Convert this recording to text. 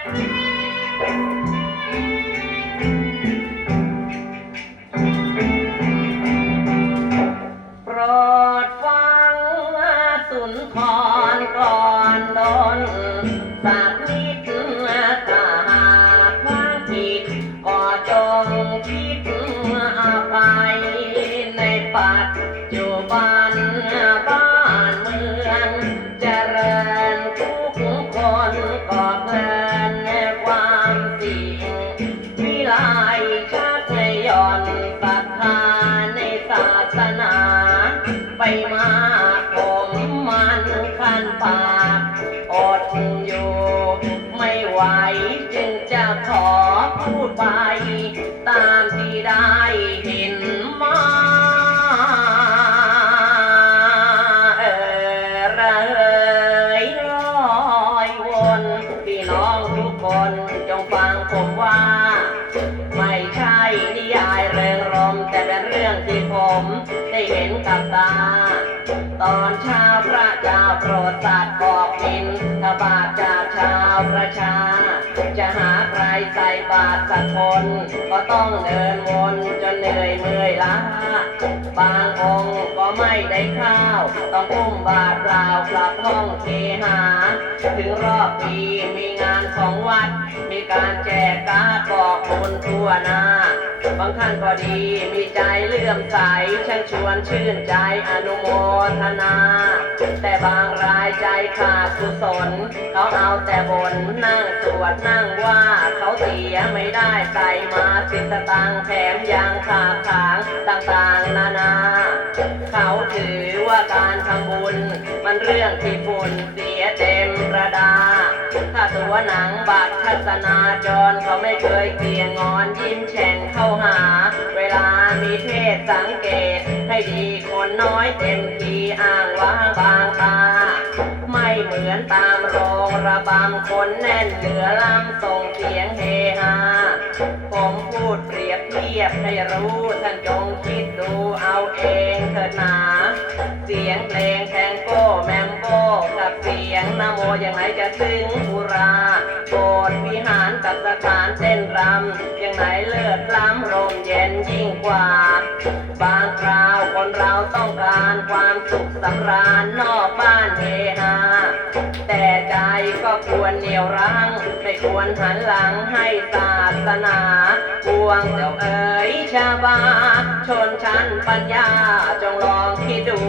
โปรดฟังสุนทรกรอดน อดอยู่ไม่ไหวจึงจะขอพูดไป ตามที่ได้เห็นมาเออระเหยลอยวนพี่น้องทุกคนจงฟังผมว่า ไม่ใช่นิยายเริงรมแต่เป็นเรื่องที่ผมได้เห็นกับตา ตอนเช้าพระเจ้าโปรดสัตว์บอกกินท บาทจากชาวประชา จะหาใครใส่บาตรสักคน ก็ต้องเดินวนจนเหนื่อยเมื่อยล้า บางองค์ก็ไม่ได้ข้าว ต้องพุ่มบาตรเปล่ากลับห้องเคหา ถึงรอบปีมีงานของวัด การแจกการบอกบุญทั่วหน้า บางท่านก็ดีมีใจเลื่อมใสช่างชวนชื่นใจอนุโมทนา แต่บางรายใจขาดกุศลเขาเอาแต่บนนั่งสวดนั่งว่าเขาเสียไม่ได้ใส่มาสิบสตังแถมยังขาดขางต่างๆนานา เขาถือว่าการทำบุญ มันเรื่องที่ฝุ่นเสียเต็มระดาาตัวหนังบัตรทัศนาจรเขาไม่เคยเกลียงงอนยิ้มแฉ่งเข้าหา เวลามีเทศสังเกต ให้ดีคนน้อยเต็มทีอ้างว้าบางตา ไม่เหมือนตามโรงระบำคนแน่นเหลือลำส่งเสียงเฮฮาผมพูดเปรียบเทียบให้รู้ท่านจงคิดดูเอาเองเถิดหนา เสียงเพลง ย่างไหนจะซึ้งอุราโบสถ์วิหารกับสถานเต้นรำอย่างไหนเลิศล้ำลมเย็นยิ่งกว่า บางคราวคนเราต้องการความสุขสำราญนอกบ้านเฮฮาแต่ใจก็ควรเหนียวรั้งไม่ควรหันหลังให้ศาสนาพวงเจ้าเอ๋ยชาวบ้านชนชั้นปัญญาจงลองคิดดู